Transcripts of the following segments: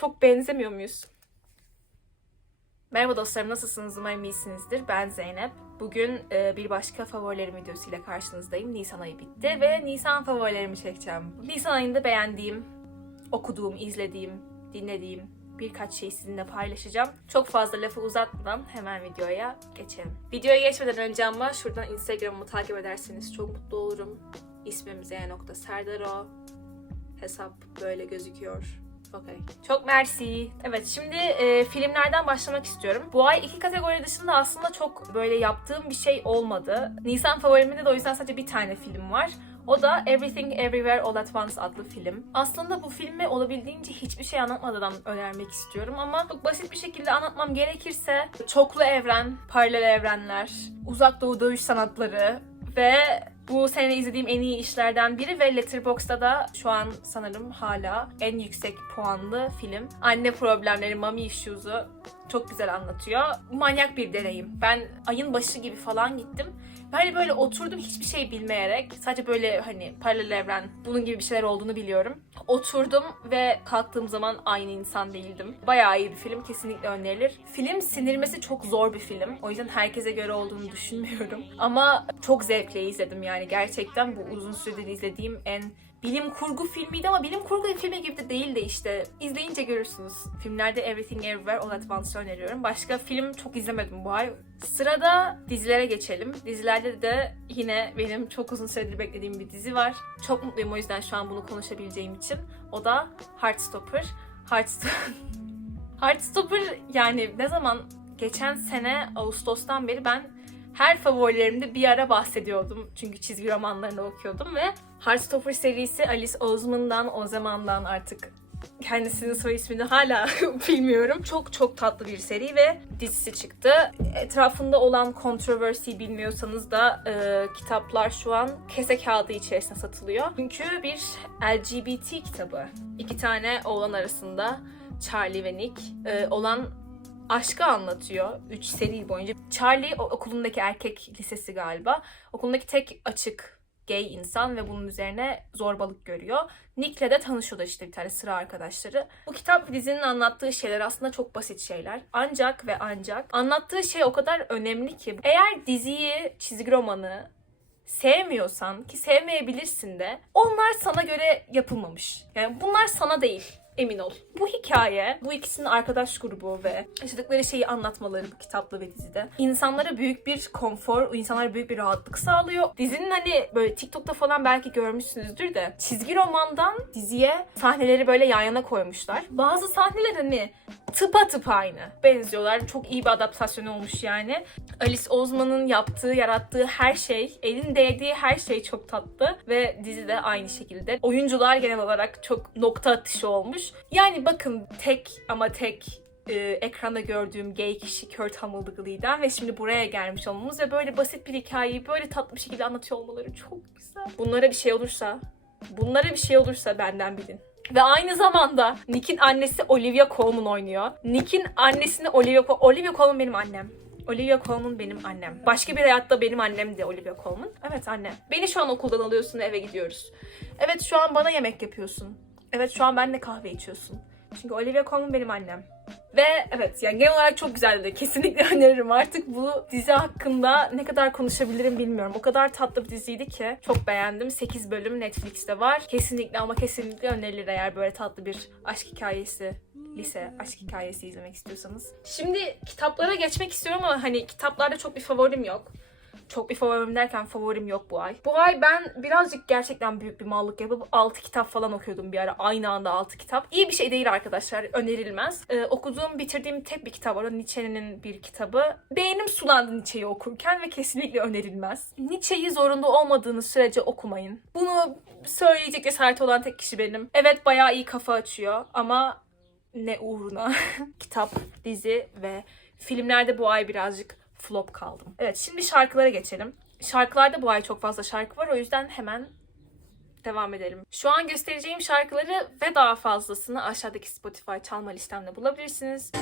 Çok benzemiyor muyuz? Merhaba dostlarım nasılsınız? Umarım iyisinizdir. Ben Zeynep. Bugün e, bir başka favorilerim videosuyla karşınızdayım. Nisan ayı bitti ve Nisan favorilerimi çekeceğim. Nisan ayında beğendiğim, okuduğum, izlediğim, dinlediğim birkaç şey sizinle paylaşacağım. Çok fazla lafı uzatmadan hemen videoya geçelim. Videoya geçmeden önce ama şuradan Instagram'ımı takip ederseniz çok mutlu olurum. İsmim z.serdaro. Hesap böyle gözüküyor. Okey. Çok mersi. Evet şimdi e, filmlerden başlamak istiyorum. Bu ay iki kategori dışında aslında çok böyle yaptığım bir şey olmadı. Nisan favorimde de o yüzden sadece bir tane film var. O da Everything Everywhere All At Once adlı film. Aslında bu filmi olabildiğince hiçbir şey anlatmadan önermek istiyorum ama çok basit bir şekilde anlatmam gerekirse çoklu evren, paralel evrenler, uzak doğu dövüş sanatları ve bu sene izlediğim en iyi işlerden biri ve Letterboxd'da da şu an sanırım hala en yüksek puanlı film. Anne problemleri, mommy issues'u çok güzel anlatıyor. Manyak bir deneyim. Ben ayın başı gibi falan gittim. Ben böyle oturdum hiçbir şey bilmeyerek. Sadece böyle hani paralel evren, bunun gibi bir şeyler olduğunu biliyorum. Oturdum ve kalktığım zaman aynı insan değildim. Bayağı iyi bir film. Kesinlikle önerilir. Film sinirmesi çok zor bir film. O yüzden herkese göre olduğunu düşünmüyorum. Ama çok zevkle izledim yani. Gerçekten bu uzun süredir izlediğim en bilim kurgu filmiydi ama bilim kurgu filmi gibi de değil de işte izleyince görürsünüz. Filmlerde Everything Everywhere All At Once'ı öneriyorum. Başka film çok izlemedim bu ay. Sırada dizilere geçelim. Dizilerde de yine benim çok uzun süredir beklediğim bir dizi var. Çok mutluyum o yüzden şu an bunu konuşabileceğim için. O da Heartstopper. Heartstopper... Heartstopper yani ne zaman geçen sene Ağustos'tan beri ben her favorilerimde bir ara bahsediyordum. Çünkü çizgi romanlarını okuyordum ve Heartstopper serisi Alice Oseman'dan o zamandan artık kendisinin soy ismini hala bilmiyorum. Çok çok tatlı bir seri ve dizisi çıktı. Etrafında olan controversy bilmiyorsanız da e, kitaplar şu an kese kağıdı içerisinde satılıyor. Çünkü bir LGBT kitabı. İki tane oğlan arasında Charlie ve Nick e, olan aşkı anlatıyor 3 seri boyunca. Charlie okulundaki erkek lisesi galiba. Okulundaki tek açık gay insan ve bunun üzerine zorbalık görüyor. Nick'le de tanışıyorlar işte bir tane sıra arkadaşları. Bu kitap dizinin anlattığı şeyler aslında çok basit şeyler. Ancak ve ancak anlattığı şey o kadar önemli ki eğer diziyi, çizgi romanı sevmiyorsan ki sevmeyebilirsin de onlar sana göre yapılmamış. Yani bunlar sana değil emin ol. Bu hikaye, bu ikisinin arkadaş grubu ve yaşadıkları şeyi anlatmaları bu kitapla ve dizide insanlara büyük bir konfor, insanlara büyük bir rahatlık sağlıyor. Dizinin hani böyle TikTok'ta falan belki görmüşsünüzdür de çizgi romandan diziye sahneleri böyle yan yana koymuşlar. Bazı sahneler hani tıpa tıp aynı. Benziyorlar. Çok iyi bir adaptasyon olmuş yani. Alice Oseman'ın yaptığı, yarattığı her şey, elin değdiği her şey çok tatlı ve dizi de aynı şekilde. Oyuncular genel olarak çok nokta atışı olmuş. Yani bakın tek ama tek e, ekranda gördüğüm gay kişi Kurt Hammond'lı'dan ve şimdi buraya gelmiş olmamız ve böyle basit bir hikayeyi böyle tatlı bir şekilde anlatıyor olmaları çok güzel. Bunlara bir şey olursa, bunlara bir şey olursa benden bilin. Ve aynı zamanda Nick'in annesi Olivia Colman oynuyor. Nick'in annesini Olivia Colman... Olivia Colman benim annem. Olivia Colman benim annem. Başka bir hayatta benim annem de Olivia Colman. Evet anne. Beni şu an okuldan alıyorsun eve gidiyoruz. Evet şu an bana yemek yapıyorsun. Evet şu an benimle kahve içiyorsun. Çünkü Olivia Colman benim annem. Ve evet yani genel olarak çok güzeldi. Kesinlikle öneririm. Artık bu dizi hakkında ne kadar konuşabilirim bilmiyorum. O kadar tatlı bir diziydi ki çok beğendim. 8 bölüm Netflix'te var. Kesinlikle ama kesinlikle önerilir eğer böyle tatlı bir aşk hikayesi lise aşk hikayesi izlemek istiyorsanız. Şimdi kitaplara geçmek istiyorum ama hani kitaplarda çok bir favorim yok. Çok bir favorim derken favorim yok bu ay. Bu ay ben birazcık gerçekten büyük bir mallık yapıp 6 kitap falan okuyordum bir ara. Aynı anda 6 kitap. İyi bir şey değil arkadaşlar. Önerilmez. Ee, okuduğum, bitirdiğim tek bir kitap var. O Nietzsche'nin bir kitabı. Beynim sulandı Nietzsche'yi okurken ve kesinlikle önerilmez. Nietzsche'yi zorunda olmadığınız sürece okumayın. Bunu söyleyecek cesaret olan tek kişi benim. Evet bayağı iyi kafa açıyor ama ne uğruna. Kitap, dizi ve filmlerde bu ay birazcık flop kaldım. Evet şimdi şarkılara geçelim. Şarkılarda bu ay çok fazla şarkı var o yüzden hemen devam edelim. Şu an göstereceğim şarkıları ve daha fazlasını aşağıdaki Spotify çalma listemde bulabilirsiniz.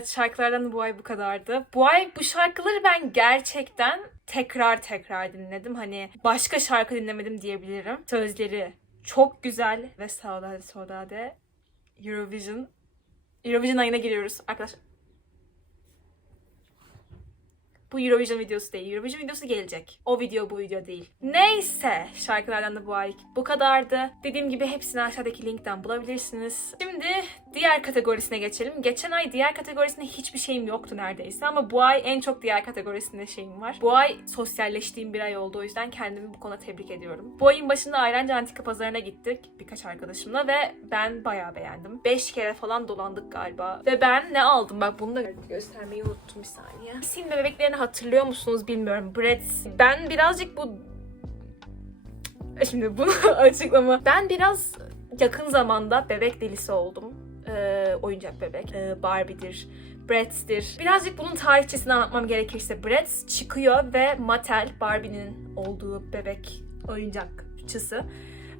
Evet şarkılardan bu ay bu kadardı. Bu ay bu şarkıları ben gerçekten tekrar tekrar dinledim. Hani başka şarkı dinlemedim diyebilirim. Sözleri çok güzel ve Saudade Saudade Eurovision Eurovision ayına giriyoruz arkadaşlar. Bu Eurovision videosu değil. Eurovision videosu gelecek. O video bu video değil. Neyse şarkılardan da bu ay bu kadardı. Dediğim gibi hepsini aşağıdaki linkten bulabilirsiniz. Şimdi diğer kategorisine geçelim. Geçen ay diğer kategorisinde hiçbir şeyim yoktu neredeyse ama bu ay en çok diğer kategorisinde şeyim var. Bu ay sosyalleştiğim bir ay oldu o yüzden kendimi bu konuda tebrik ediyorum. Bu ayın başında Ayrancı Antika Pazarı'na gittik birkaç arkadaşımla ve ben bayağı beğendim. 5 kere falan dolandık galiba. Ve ben ne aldım? Bak bunu da göstermeyi unuttum bir saniye. Silme bebeklerini hatırlıyor musunuz bilmiyorum. Bratz. Ben birazcık bu Şimdi bunu açıklama. Ben biraz yakın zamanda bebek delisi oldum. Ee, oyuncak bebek. Ee, Barbie'dir, Bratz'tir. Birazcık bunun tarihçesini anlatmam gerekirse Bratz çıkıyor ve Mattel, Barbie'nin olduğu bebek oyuncakçısı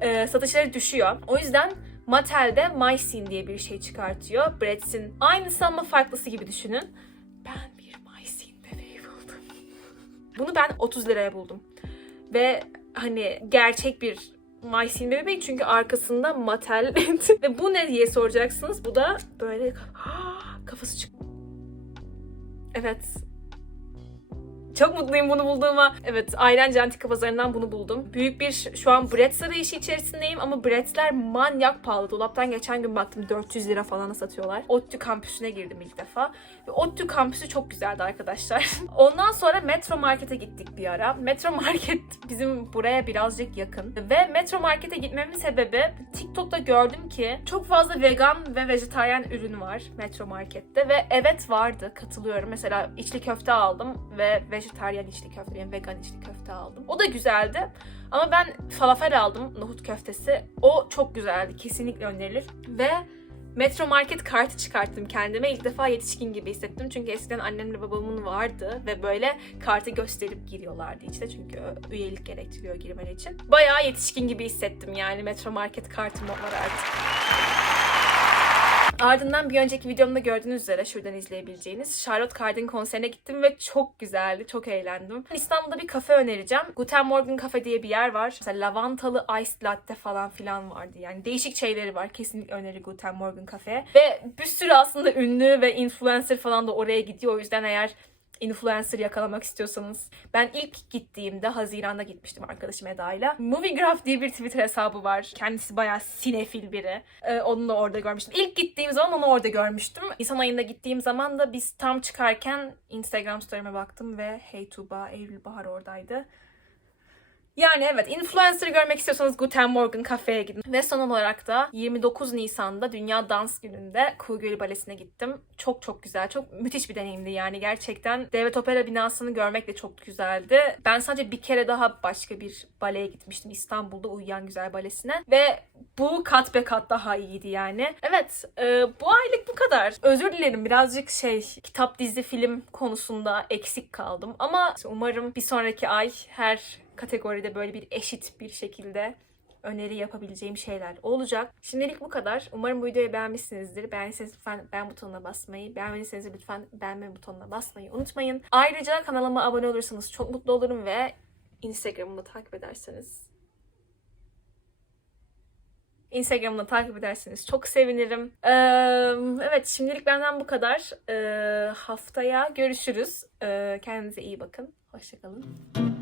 e, satışları düşüyor. O yüzden Mattel de MyScene diye bir şey çıkartıyor. Bratz'in aynısı ama farklısı gibi düşünün. Ben bir MyScene bebeği buldum. Bunu ben 30 liraya buldum. Ve hani gerçek bir MyScene bebeği çünkü arkasında Mattel ve bu ne diye soracaksınız. Bu da böyle kafası çık. Evet. Çok mutluyum bunu bulduğuma. Evet, Ayrancı Antika Pazarı'ndan bunu buldum. Büyük bir şu an Bretz arayışı içerisindeyim ama Bretz'ler manyak pahalı. Dolaptan geçen gün baktım 400 lira falan satıyorlar. ODTÜ kampüsüne girdim ilk defa. Ve ODTÜ kampüsü çok güzeldi arkadaşlar. Ondan sonra Metro Market'e gittik bir ara. Metro Market bizim buraya birazcık yakın. Ve Metro Market'e gitmemin sebebi TikTok'ta gördüm ki çok fazla vegan ve vejetaryen ürün var Metro Market'te. Ve evet vardı katılıyorum. Mesela içli köfte aldım ve vejetaryen içli köfte, yani vegan içli köfte aldım. O da güzeldi. Ama ben falafel aldım, nohut köftesi. O çok güzeldi. Kesinlikle önerilir. Ve Metro Market kartı çıkarttım kendime. İlk defa yetişkin gibi hissettim. Çünkü eskiden annemle babamın vardı ve böyle kartı gösterip giriyorlardı içine. Çünkü üyelik gerektiriyor girmen için. Bayağı yetişkin gibi hissettim yani Metro Market kartım var artık. Ardından bir önceki videomda gördüğünüz üzere şuradan izleyebileceğiniz Charlotte Cardin konserine gittim ve çok güzeldi, çok eğlendim. İstanbul'da bir kafe önereceğim. Guten Morgen Cafe diye bir yer var. Mesela lavantalı iced latte falan filan vardı. Yani değişik şeyleri var. Kesinlikle öneri Guten Morgen Cafe. Ve bir sürü aslında ünlü ve influencer falan da oraya gidiyor. O yüzden eğer influencer yakalamak istiyorsanız. Ben ilk gittiğimde Haziran'da gitmiştim arkadaşım Eda'yla. Moviegraph diye bir Twitter hesabı var. Kendisi bayağı sinefil biri. Ee, onu da orada görmüştüm. İlk gittiğim zaman onu orada görmüştüm. Nisan ayında gittiğim zaman da biz tam çıkarken Instagram story'ime baktım ve Hey Tuba, Eylül Bahar oradaydı. Yani evet influencer görmek istiyorsanız Guten Morgen kafeye gidin. Ve son olarak da 29 Nisan'da Dünya Dans Günü'nde Kuğugölü Balesi'ne gittim. Çok çok güzel, çok müthiş bir deneyimdi yani gerçekten. Devlet Opera binasını görmek de çok güzeldi. Ben sadece bir kere daha başka bir baleye gitmiştim İstanbul'da Uyuyan Güzel Balesi'ne. Ve bu kat be kat daha iyiydi yani. Evet e, bu aylık bu kadar. Özür dilerim birazcık şey kitap dizi film konusunda eksik kaldım. Ama umarım bir sonraki ay her kategoride böyle bir eşit bir şekilde öneri yapabileceğim şeyler olacak. Şimdilik bu kadar. Umarım bu videoyu beğenmişsinizdir. Beğendiyseniz lütfen beğen butonuna basmayı, beğenmediyseniz lütfen beğenme butonuna basmayı unutmayın. Ayrıca kanalıma abone olursanız çok mutlu olurum ve Instagram'ımı takip ederseniz Instagram'da takip ederseniz çok sevinirim. Ee, evet şimdilik benden bu kadar. Ee, haftaya görüşürüz. Ee, kendinize iyi bakın. Hoşçakalın.